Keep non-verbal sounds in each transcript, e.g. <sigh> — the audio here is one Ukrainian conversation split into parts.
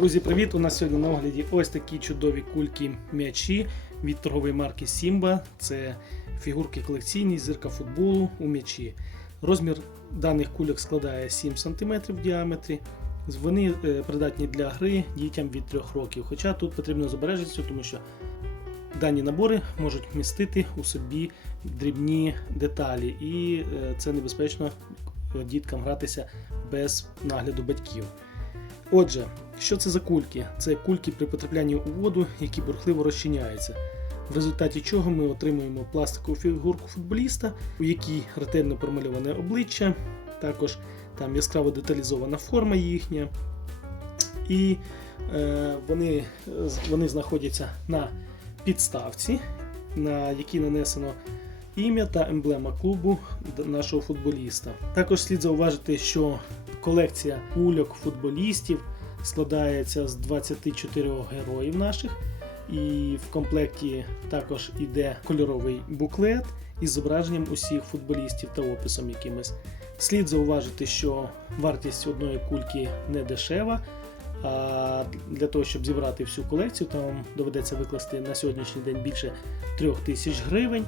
Друзі, привіт! У нас сьогодні на огляді ось такі чудові кульки м'ячі від торгової марки Simba. Це фігурки колекційні, зірка футболу у м'ячі. Розмір даних кульок складає 7 см в діаметрі. Вони е, придатні для гри дітям від 3 років. Хоча тут потрібно з обережністю, тому що дані набори можуть містити у собі дрібні деталі, і е, це небезпечно діткам гратися без нагляду батьків. Отже, що це за кульки? Це кульки при потраплянні у воду, які бурхливо розчиняються. В результаті чого ми отримуємо пластикову фігурку футболіста, у якій ретельно промальоване обличчя, також там яскраво деталізована форма їхня. І е, вони, вони знаходяться на підставці, на якій нанесено ім'я та емблема клубу нашого футболіста. Також слід зауважити, що колекція кульок футболістів складається з 24 героїв наших, і в комплекті також іде кольоровий буклет із зображенням усіх футболістів та описом якимось. Слід зауважити, що вартість одної кульки не дешева. А для того, щоб зібрати всю колекцію, то вам доведеться викласти на сьогоднішній день більше 3000 тисяч гривень,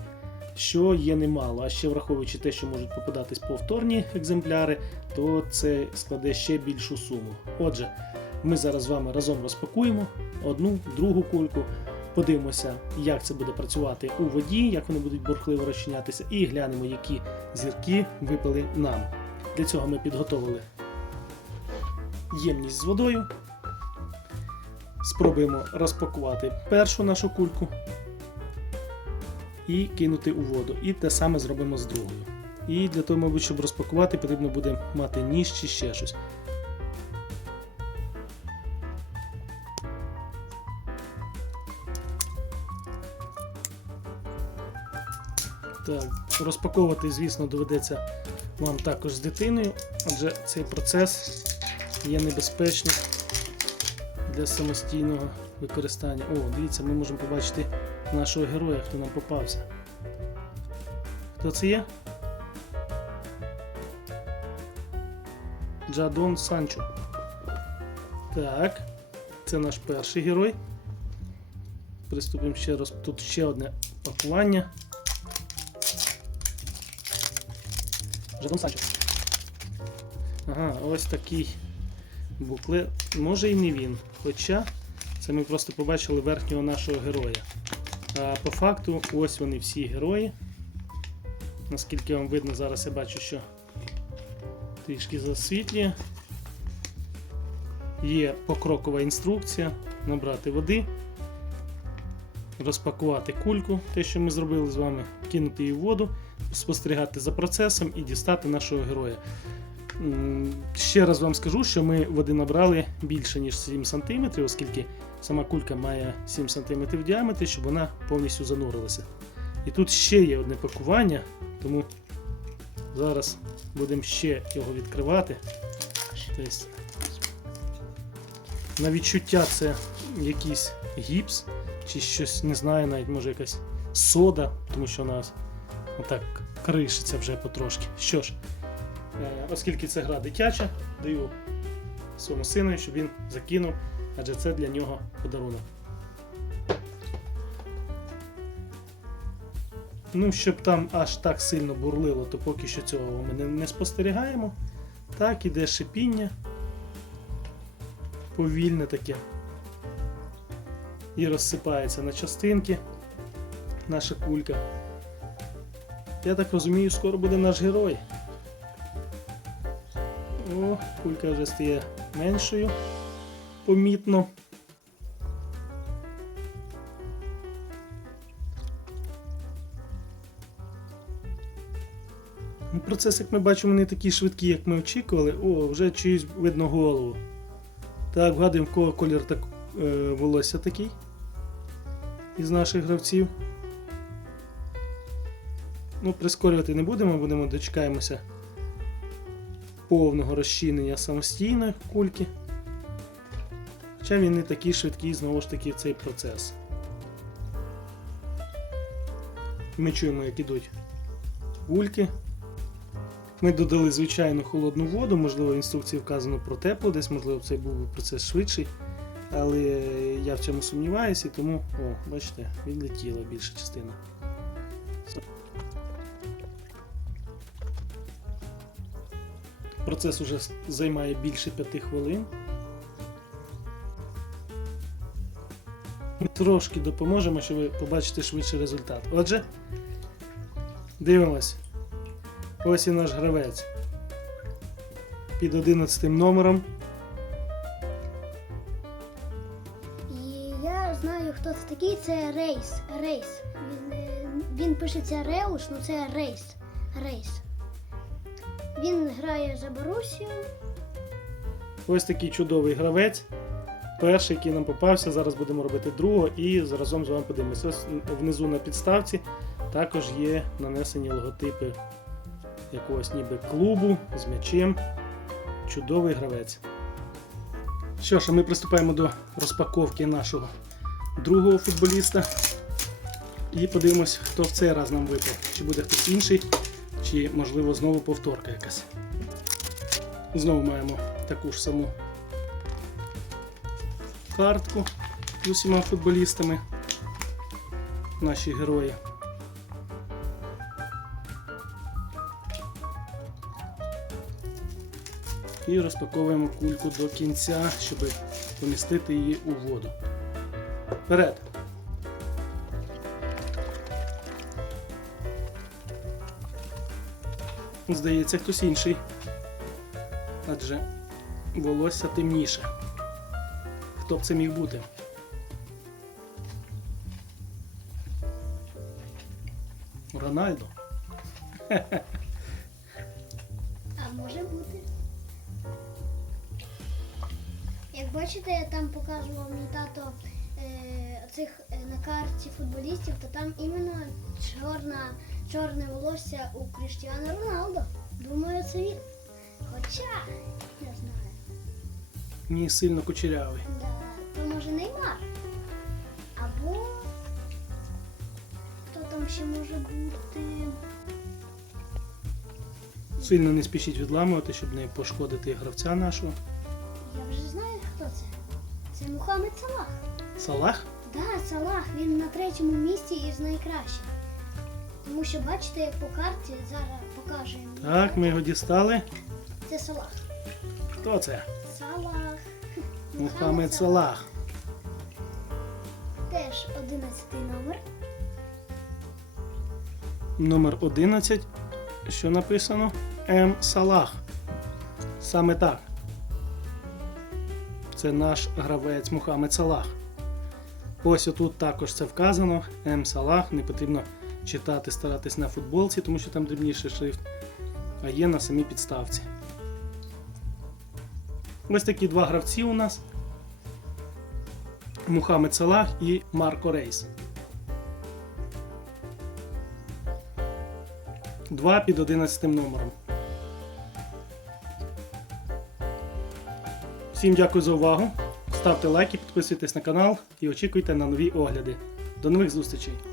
що є немало. А ще враховуючи те, що можуть попадатись повторні екземпляри, то це складе ще більшу суму. Отже, ми зараз з вами разом розпакуємо одну, другу кульку, подивимося, як це буде працювати у воді, як вони будуть бурхливо розчинятися, і глянемо, які зірки випали нам. Для цього ми підготовили ємність з водою. Спробуємо розпакувати першу нашу кульку і кинути у воду. І те саме зробимо з другою. І для того, мабуть, щоб розпакувати, потрібно буде мати ніж чи ще щось. Так, розпаковувати, звісно, доведеться вам також з дитиною, адже цей процес є небезпечним для самостійного використання. О, дивіться, ми можемо побачити нашого героя, хто нам попався. Хто це є? Джадон Санчо. Так, це наш перший герой. Приступимо ще раз. Тут ще одне пакування. Жадон Санчо. Ага, ось такий буклет. Може і не він. Хоча це ми просто побачили верхнього нашого героя. По факту, ось вони всі герої. Наскільки вам видно, зараз я бачу, що трішки засвітлює. Є покрокова інструкція набрати води, розпакувати кульку, те, що ми зробили з вами, кинути її в воду, спостерігати за процесом і дістати нашого героя. Ще раз вам скажу, що ми води набрали більше, ніж 7 см, оскільки сама кулька має 7 см в діаметрі, щоб вона повністю занурилася. І тут ще є одне пакування, тому зараз будемо ще його відкривати. Тобто, на відчуття це якийсь гіпс, чи щось, не знаю, навіть може якась сода, тому що у нас отак кришиться вже потрошки. Що ж, оскільки це гра дитяча, даю своєму сину, щоб він закинув, адже це для нього подарунок. Ну, щоб там аж так сильно бурлило, то поки що цього ми не, не спостерігаємо. Так, іде шипіння. Повільне таке. І розсипається на частинки наша кулька. Я так розумію, скоро буде наш герой. О, кулька вже стає меншою, помітно. Ну, Процес, як ми бачимо, не такий швидкий, як ми очікували. О, вже чиюсь видно голову. Так, вгадуємо, в кого колір так, е, волосся такий із наших гравців. Ну, прискорювати не будемо, будемо дочекаємося повного розчинення самостійної кульки. Хоча він не такий швидкий, знову ж таки, цей процес. Ми чуємо, як ідуть кульки. Ми додали звичайну холодну воду, можливо, в інструкції вказано про тепло, десь, можливо, цей був би процес швидший. але я в цьому сумніваюся, і тому, о, бачите, відлетіла більша частина. Процес уже займає більше 5 хвилин. Ми Трошки допоможемо, щоб ви побачите швидше результат. Отже, дивимось. Ось і наш гравець. Під 11 номером. І я знаю, хто це такий. Це Рейс. Рейс. Він, е, він пишеться Реус, ну це Рейс. Рейс. Він грає за Борусію. Ось такий чудовий гравець. Перший, який нам попався, зараз будемо робити другого і разом з вами подивимося. Ось внизу на підставці також є нанесені логотипи якогось ніби клубу з м'ячем. Чудовий гравець. Що ж, ми приступаємо до розпаковки нашого другого футболіста. І подивимось, хто в цей раз нам випав. Чи буде хтось інший, чи можливо знову повторка якась. Знову маємо таку ж саму картку з усіма футболістами. Наші герої. І розпаковуємо кульку до кінця, щоб помістити її у воду. Вперед! Здається, хтось інший. Адже волосся темніше. Хто б це міг бути? Рональдо. <laughs> А може бути. Як бачите, я там показував мій тато е, цих е, на карті футболістів, то там іменно чорна, чорне волосся у Кріштіану Роналдо. Думаю, це він. Хоча, не знаю. Ні, сильно кучерявий. Да, то може Неймар. Або хто там ще може бути? Сильно не спішіть відламувати, щоб не пошкодити гравця нашого. Я вже знаю, хто це. Це Мухаммед Салах. Салах? Да, Салах, він на третьому місці із найкращих. Тому що бачите, як по карті зараз покажемо. Так, ми його дістали. Це Салах. Хто це? Салах. Мухаммед Салах. Теж 11 номер. Номер 11. Що написано? М. Салах. Саме так. Це наш гравець Мухаммед Салах. Ось отут також це вказано. М. Салах. Не потрібно читати, старатись на футболці, тому що там дрібніший шрифт. А є на самій підставці. Ось такі два гравці у нас. Мухаммед Салах і Марко Рейс. Два під 11 номером. Всім дякую за увагу. Ставте лайки, підписуйтесь на канал і очікуйте на нові огляди. До нових зустрічей!